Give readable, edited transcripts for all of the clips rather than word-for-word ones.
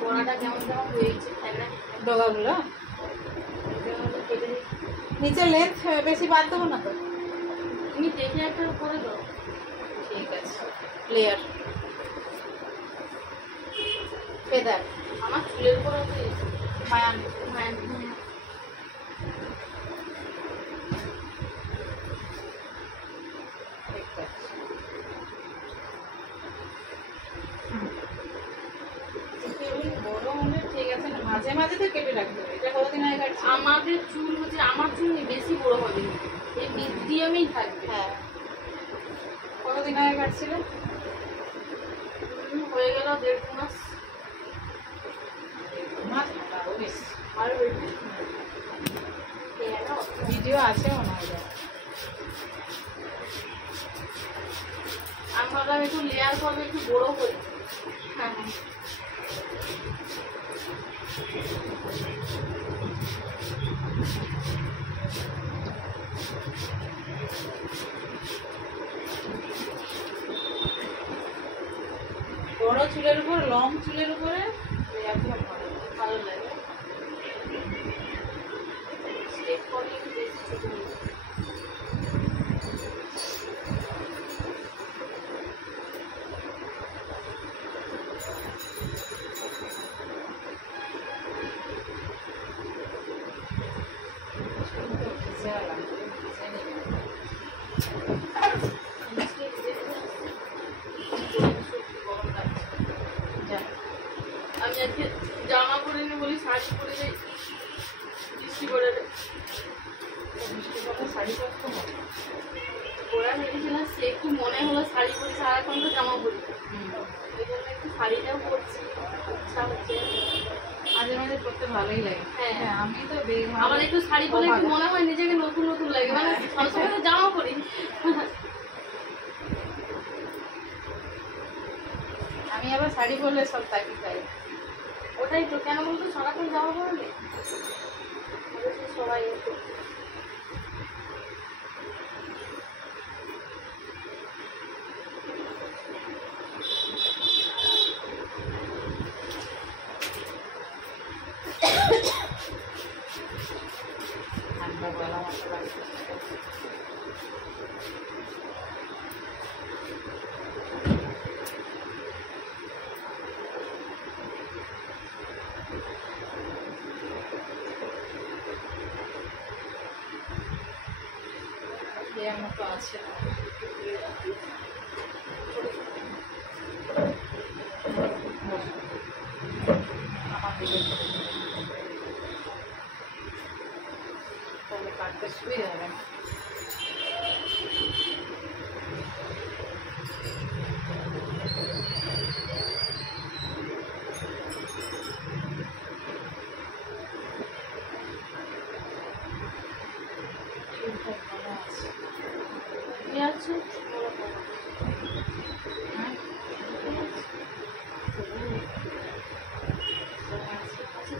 গোড়াটা কেমন কেমন হয়েছে ডগাগুলো নিচে লেন্থ বেশি বাদ দেবো না তো? তুমি দেখে একটা করে দাও। ঠিক আছে। লেয়ার ফেদার আমার চুলের উপর আছে মায়ান মায়ান। ঠিক আছে না, মাঝে মাঝে তো কেটে রাখতে হবে। এটা কতদিন আগে কাটছি? আমাদের চুল হচ্ছে, আমার চুল বেশি বড় হবে, এই মিডিয়ামেই থাকবে। হ্যাঁ, কতদিন আগে কাটছিল? হয়ে গেল 1.5 মাস। আরো বেশি। আর ভিডিও আছে মনে হয়। আমি ভাবলাম একটু লেয়ার করবে, একটু বড় করি। হ্যাঁ বড় চুলের উপর, লং চুলের উপরে ভালো লাগে। স্টেপ করলে একটু বেশি ছোট হয়ে যায়। আমি আজকে জামা পরিনি বলি শাড়ি পরে যাই, বৃষ্টি পড়ে শাড়ি পরতে হবে। ওরা ভেবেছিলাম সে একটু মনে হলো শাড়ি পরি, সারাক্ষণ তো জামা পরি, ওই জন্য একটু শাড়িটাও পরছি। ইচ্ছা হচ্ছে, মাঝে মাঝে পরতে ভালোই লাগে। হ্যাঁ আমি তো আমার একটু শাড়ি পরলে একটু মনে হয় নিজেকে নতুন নতুন লাগে, মানে সবসময় তো জামা পরি। আমি আবার শাড়ি পরলে সব তাকি পাই। ওটাই তো, কেন বলতো সারাক্ষণ জামা পরলে সবাই ঠান্ডা গলা মতো লাগছে। দেওয়ার মতো আছে। আমার দিকে তাহলে কাটতে সুবিধা হবে না। আছে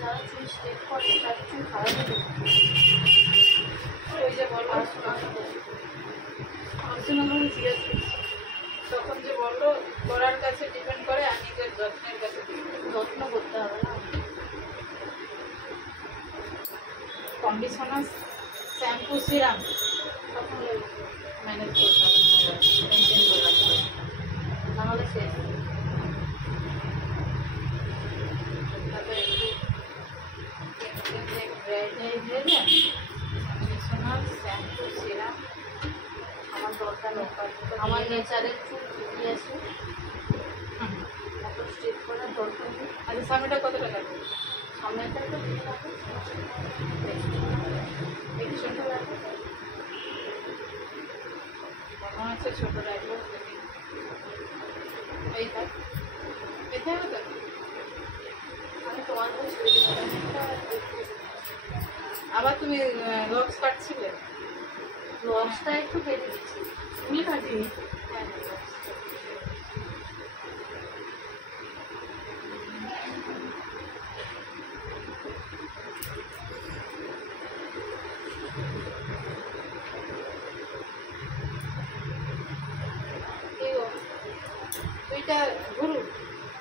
যারা চুল স্ট্রেট করে তার চুল খারাপ হয়ে যায়। ওই যে বললো তখন যে বললো করার কাছে ডিপেন্ড করে, আর নিজের যত্নের কাছে যত্ন করতে হবে না। কন্ডিশনার, শ্যাম্পু, সিরাম তখন ম্যানেজ করতে হবে, মেনটেন করে রাখতে হবে, নাহলে শেষ। তারপরে একটু ড্রাই ড্রাই হয়ে যায়। কন্ডিশনার, শ্যাম্পু, সিরাম আমার দরকার নেই, আমার নেচারের চুল ঠিকই আছে, অত স্ট্রেট করার দরকার নেই। আচ্ছা, সামনেটা কত টাকা? সামনেটা তো ঠিক আছে, একটু ছোট রাখবো, মনে হচ্ছে ছোট রাখবো। এই থাক, এতে হবে তো? আমি তোমার কাছে ছেড়ে দিলাম। আবার তুমি লক্স কাটছিলে? লসটা একটু কেটে দিচ্ছি, চুল কাটিনি। হ্যাঁ, দুইটা ঘুরু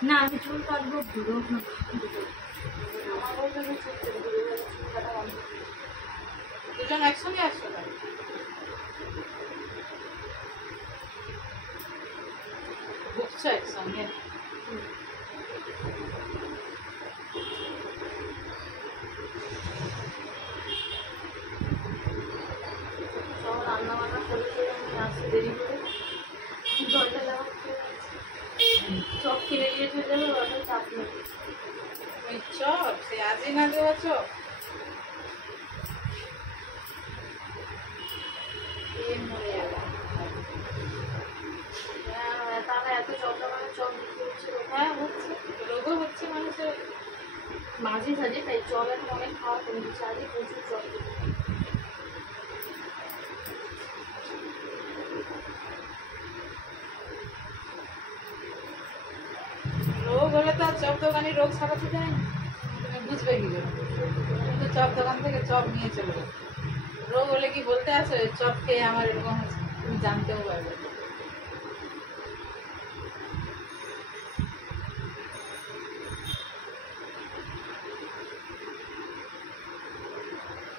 না আমি চুল কাটবো পুরো আমার বলতে আমি চুল কেটে দেবো, এবার চুল কাটা বন্ধ করে দেবো। দুজন একসঙ্গে আসছো না? ঢুকছো একসঙ্গে? সব রান্না বান্না করে করে আমি আসতে দেরি করে দরজা লাগা খুলে গেছে। চপ কিনে নিয়ে চলে যাবে, ওটা চাপ নেই। ওই চপ সে আজই না দেওয়া চপ খেয়ে মরে যাবে। হ্যাঁ, তাহলে এত চপ দোকানে চপ বিক্রি হচ্ছে, হ্যাঁ হচ্ছে, রোগও হচ্ছে মানুষের। মাঝে সাঝে তাই চপ এখন অনেক খাওয়া কমে গেছে, আজকে প্রচুর চপ খেতে। রোগ হলে তো আর চপ দোকানে রোগ সারাতে যায় না, তুমি বুঝবে কি করে? তুমি তো চপ দোকান থেকে চপ নিয়ে চলে যাবে। রোগ হলে কি বলতে আসো চপ খেয়ে আমার এরকম হচ্ছে, তুমি জানতেও পারবে না।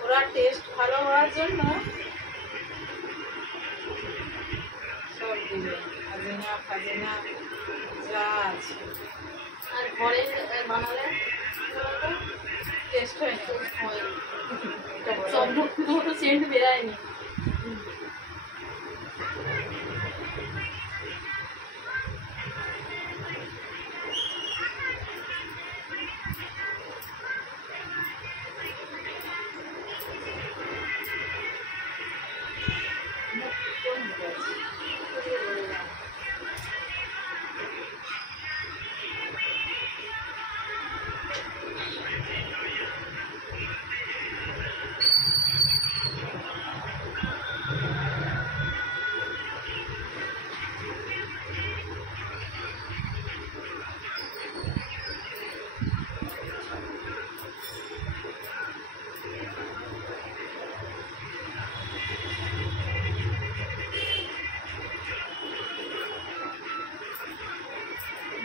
ওরা টেস্ট ভালো হওয়ার জন্য সব দিবে, খাজিনা ফাজিনা যা আছে। আর ঘরে বানালে টেস্ট হয় না। চপ মতো সেন্ট বেরায়নি। কোন দিকে আছে?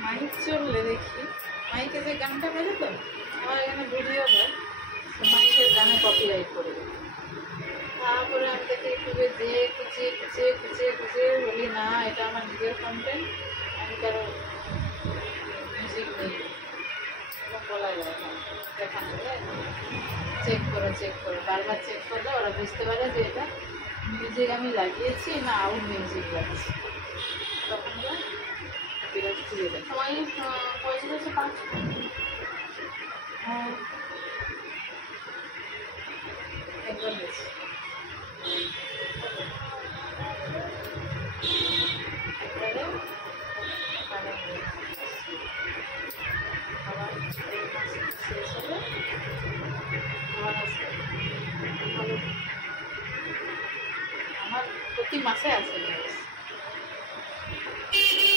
মাইক চললে দেখি, মাইকে যে গানটা বাজে তো আমার এখানে ভিডিও হয়, তো মাইকের গানে কপিরাইট করে দেবে। তারপরে আমি দেখি ইউটিউবে যে খুঁচিয়ে খুঁচিয়ে খুঁচিয়ে খুঁচিয়ে বলি না এটা আমার নিজের কন্টেন্ট, আমি কারো মিউজিক নেই, এরকম বলা যায় না, দেখানো যায় না। চেক করো বারবার চেক করলে ওরা বুঝতে পারে যে এটা মিউজিক আমি লাগিয়েছি না আউট মিউজিক লাগছে, তখন ওরা কপিরাইট খুলে দেয়। সময় পয়সা পয়সা পাচ্ছ? হ্যাঁ, একবার হয়েছে। একবারে আবার এই মাস শেষ হলে আবার আসবে। ভালো। আমার প্রতি মাসে আসে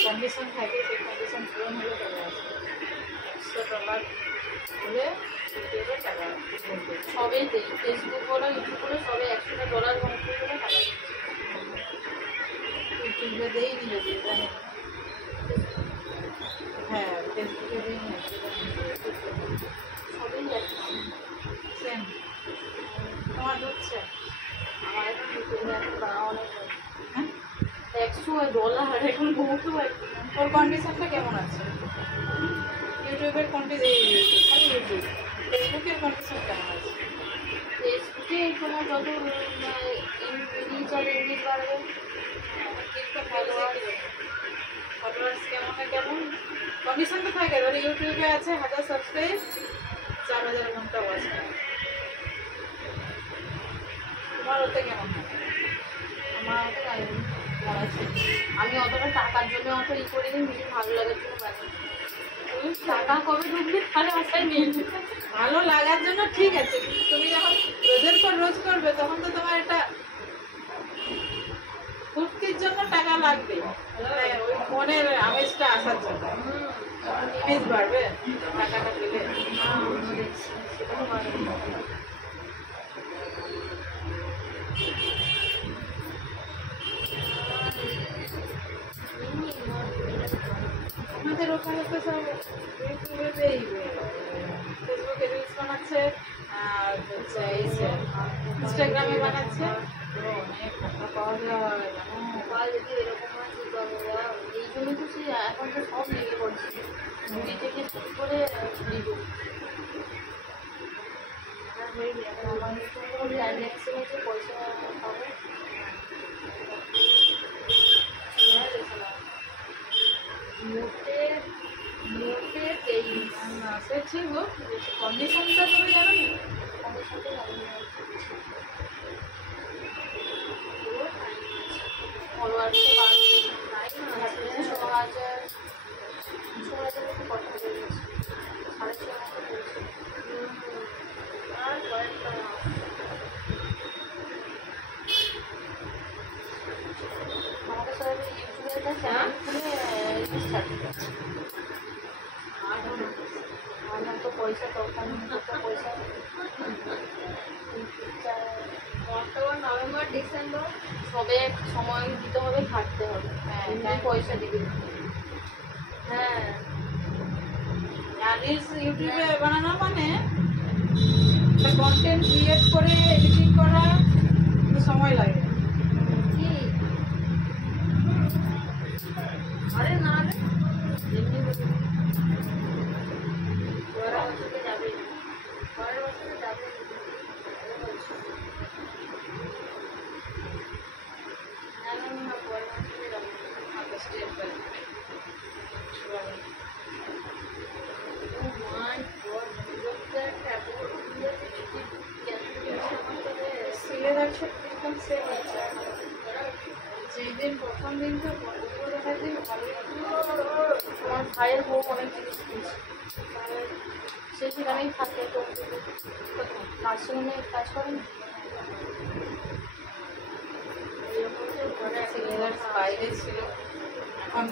কন্ডিশন থাকে, সেই কন্ডিশন পূরণ হলে তবে আসবে। $100 হলে ইউটিউবে টাকা বলতে সবেতে ফেসবুক বলো ইউটিউব বলো সবে $100 কমপ্লিট করে টাকা দিচ্ছে। ইউটিউবে দেয়নি যদি জানি না। হ্যাঁ ফেসবুকে দেয়নি, সবেই একটা সেম তোমার ঢুকছে। আমার এখন ইউটিউবে এখন টাকা অনেক হয়। হ্যাঁ $100 এখন বহু হয়। ওর কন্ডিশনটা কেমন আছে? ইউটিউবের কন্ডিশন, খালি ইউটিউব, ফেসবুকের কন্ডিশন কেমন আছে? ফেসবুকে তোমার যত রিচ আর ইউনিট বাড়বে টিকটক ফলোয়ার্স কেমন কন্ডিশনটা থাকে। ধরো ইউটিউবে আছে 1000 সাবস্ক্রাইব, 4000 ঘন্টা ওয়াচ টাইম, তোমার ওতে কেমন হয়? আমার তো মনে হচ্ছে আমি অতটা টাকার জন্য অত ই করিনি, নিজে ভালো লাগার জন্য বানাই। টাকা কবে ঢুকবে তাহলে আশায় নেই। ভালো লাগার জন্য ঠিক আছে, কিন্তু তুমি যখন রোজের পর রোজ করবে তখন তো তোমার এটা ফুর্তির জন্য টাকা লাগবে, মানে ওই মনের আমেজটা আসার জন্য। ইমেজ বাড়বে টাকাটা পেলে। সেটাও হয়। আমাদের ওখানে তো সব ইউটিউবে ফেসবুকে রিলস বানাচ্ছে, আর হচ্ছে ইনস্টাগ্রামে বানাচ্ছে, অনেক টাকা পাওয়া যায় জানো। মোবাইল যদি এরকম হয় কি করবো বল? এই জন্য তো সে এখন তো সব লেগে পড়ছে মুড়ি থেকে শুরু করে ভিডিও। আমার তো কোনো ট্রানজ্যাকশন হচ্ছে পয়সা পাবো মোটে মোটে 23 না সে ঠিক হোক, কন্ডিশনটা তুমি জানো না? কমিশনটা জানি না ফলোয়ার্সে বাড়ছে তাই না 6,000 একটু কথা বলে গেছে 6,500 মতো বলছে। আর কয়েকটা আমাকে সবাই ইউটিউবে একটা চ্যানেল খুলে রিলস ছাড়তে যাচ্ছে। আমার তো পয়সা তখন কত পয়সা অক্টোবর নভেম্বর ডিসেম্বর সবে সময় দিতে হবে, খাটতে হবে। হ্যাঁ, তাই পয়সা দিবি। হ্যাঁ আর রিলস ইউটিউবে বানানো মানে কন্টেন্ট ক্রিয়েট করে এডিটিং করা সময় লাগে। কি আরে না রে এমনি বলি পরের বছরে যাবে পরের বছরে যাবে না পরের বছরে যাবে স্টেপ বাই যেদিন প্রথম দিন তো দেখার দিন ভালোই আমার ভাইয়ের বউ অনেক জিনিস কিনছে সে সেখানেই থাকে তো নার্সিংহোমে কাজ করেন ছেলেরা বাইরে ছিল, এখন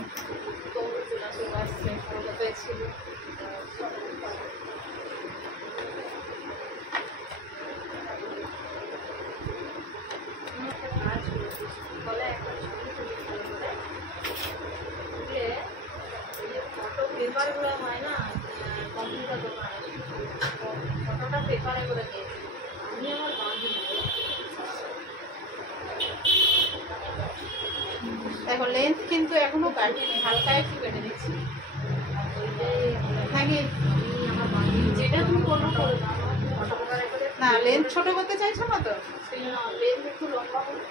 তবু চলে আসছে কলকাতায় ছিল। একটা কাজ করেছি বলে একটা ছবি তুলি তুলে তুলে ওই যে ফটো পেপারগুলো হয় না কম্পিউটার দোকানে ফটোটা পেপারে করে দিয়েছি আমি আমার বান্ধবী দেখো লেন্থ কিন্তু এখনো কাটিনি, হালকা একটু কেটে দিচ্ছি। নাকি আমি আমার বান্ধবী যেটা তুমি কোনো করে দাও ফটো পেপারে করে না লেন্থ ছোট করতে চাইছো না তো? না লেন্থ একটু লম্বা করে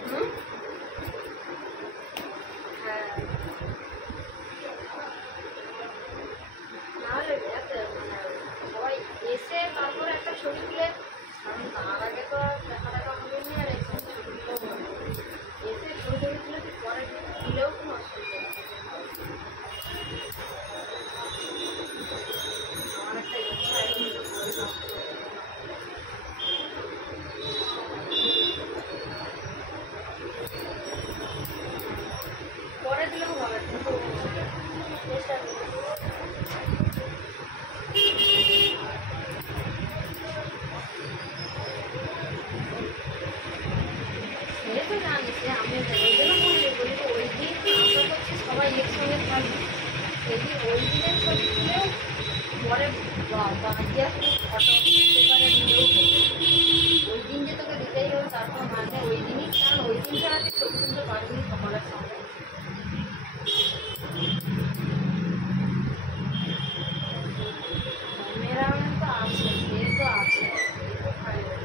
হ্যাঁ নাহলে সবাই এসে তারপর একটা ছবি তুলে কারণ তার আগে তো আর দেখা হবে না আর এসে ছবি তুলেও হবে এসে ছবি তুলে তুই পরে দিলেও কোনো অসুবিধা নেই আমার একটা ইচ্ছা পরে দিলেও হবে কিন্তু চেষ্টা করবো সে তো জানিস আমি ওই জন্য বলি ওই দিন আমরা করছি সবাই একসঙ্গে থাকবো সেদিন ওই দিনের ছবি তুলেও পরে বাঁধিয়া ফটো পেপারে দিলেও হবে ওই দিন যে তোকে দিতেই হবে তারপর মানে ওই দিনই কারণ ওই দিন ছাড়া তুই ছবি তুলতে পারবি সকালের সঙ্গে ক্যামেরাম্যান তো আছে সে তো আছে এই তো থাকবে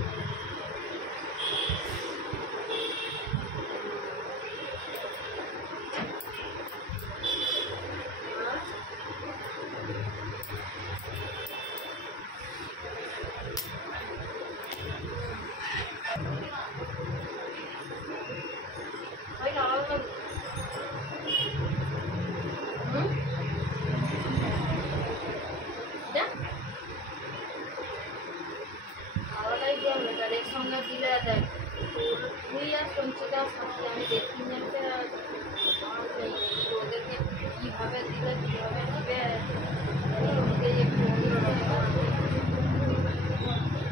আলাদাই দিয়ে হবে তার এর সঙ্গে দিলে দেখ তুই আর সঞ্চিতা সাথে আমি দেখি জানতে ওদেরকে কীভাবে দিলে কীভাবে দিবে ওদিকে একটু অন্যরকম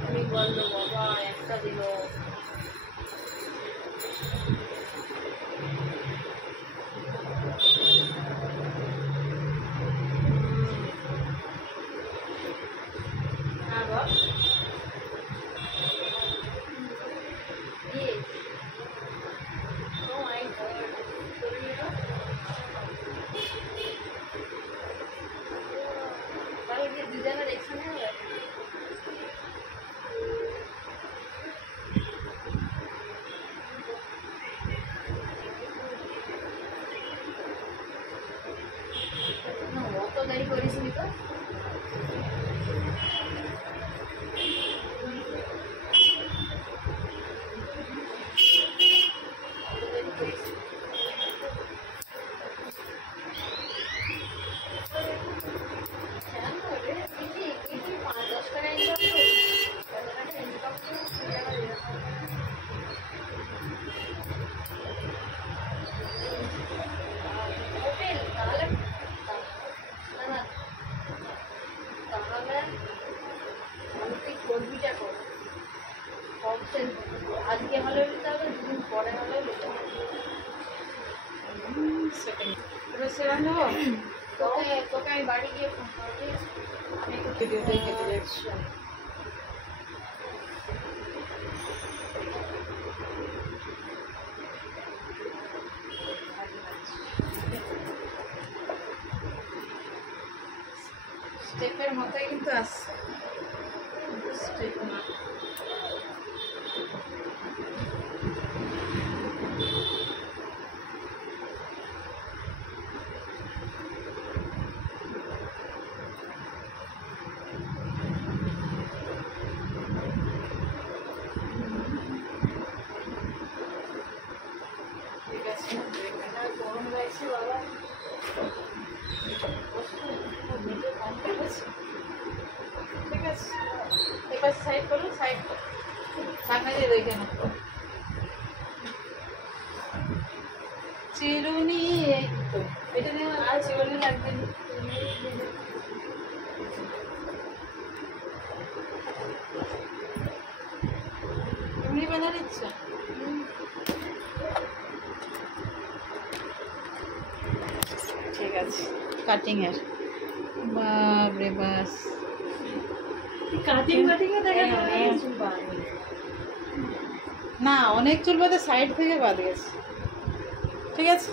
আমি বললো বাবা একটা দিল অত দেরি করিস নি তো? আজকে হলে নিতে হবে, দুদিন পরে হলে নিতে হবে। সেরান দেবো তোকে তোকে আমি বাড়ি গিয়ে ফোন করবি। আমি একটু ভিডিওটাই কেটে যাচ্ছি। স্টেপের মতোই কিন্তু আসছে, স্টেপ না। ঠিক আছে, গরম লাগছে বাবা। ঠিক আছে, এবার সাইড করুন, সাইড সামনে দিয়ে দেখে না চিরুনি। এই তো এটা নিয়ে আর চিরুনি লাগবে না। এমনি বানা দিচ্ছে। ঠিক আছে, কাটিং এর বাপরে বাস, কাটিং কাটিংয়ে দেখা না অনেক চুল বাদে সাইড থেকে বাদ গেছে। ঠিক আছে।